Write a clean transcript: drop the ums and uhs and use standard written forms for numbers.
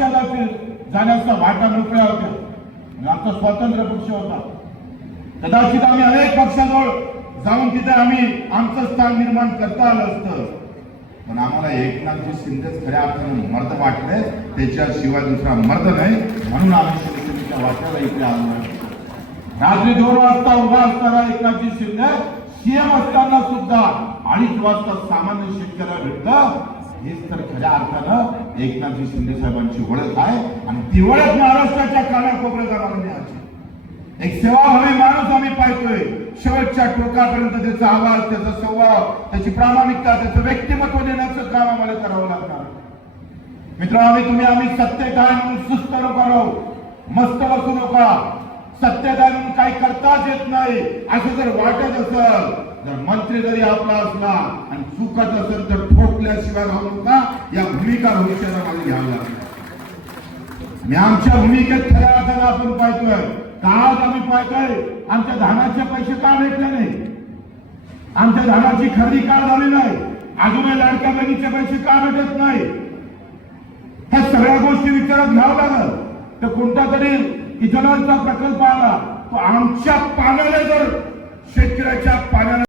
पक्षाला जाण्याचा वाटा मोकळ्या होत्या। आमचा स्वतंत्र पक्ष होता। कदाचित आम्ही अनेक पक्षाजवळ जाऊन तिथे आम्ही आमचं स्थान निर्माण करता आलं असतं, पण आम्हाला एकनाथजी शिंदेच खऱ्या अर्थाने मर्द वाटले, त्याच्याशिवाय दुसरा मर्द नाही, म्हणून आम्ही शिवसेनेच्या वाट्याला इथे आलो। रात्री 2 वाजता उभा असताना एकनाथजी शिंदे सीएम असताना सुद्धा 2:30 वाजता सामान्य शेतकऱ्याला भेटलं। हेच तर खऱ्या अर्थानं एकनाथजी शिंदे साहेबांची ओळख आहे, आणि ती ओळख महाराष्ट्राच्या कानाकोपऱ्यात आम्हाला मिळाली। एक सेवाभावी माणूस आम्ही पाहतोय, शेवटच्या टोकापर्यंत त्याचा आवाज, त्याचा स्वभाव, त्याची प्रामाणिकता, त्याचं व्यक्तिमत्व देण्याचं काम आम्हाला करावं लागणार। मित्रांनो, आम्ही सत्तेत आहे म्हणून सुस्त नका राहू, मस्त बसू नका। सत्तेत आहे म्हणून काही करताच येत नाही असं जर वाटत असेल, जर मंत्री जरी आपला असला आणि चुकत असेल तर ठोकल्याशिवाय राहू नका। या भूमिका भविष्याला मला घ्यावं लागेल। मी आमच्या भूमिकेत खऱ्या अर्थानं आपण पाहतोय, आज आम्ही पाहतोय आमच्या धानाचे पैसे का भेटले नाही, आमच्या धानाची खरेदी का झाली नाही, अजूनही लाडक्या बहिणीचे पैसे का भेटत नाही, ह्या सगळ्या गोष्टी विचारात घ्यावं लागल। तर कोणता तरी इथेनॉलचा प्रकल्प आला, तो आमच्या पाण्याला जर शेतकऱ्याच्या पाण्याला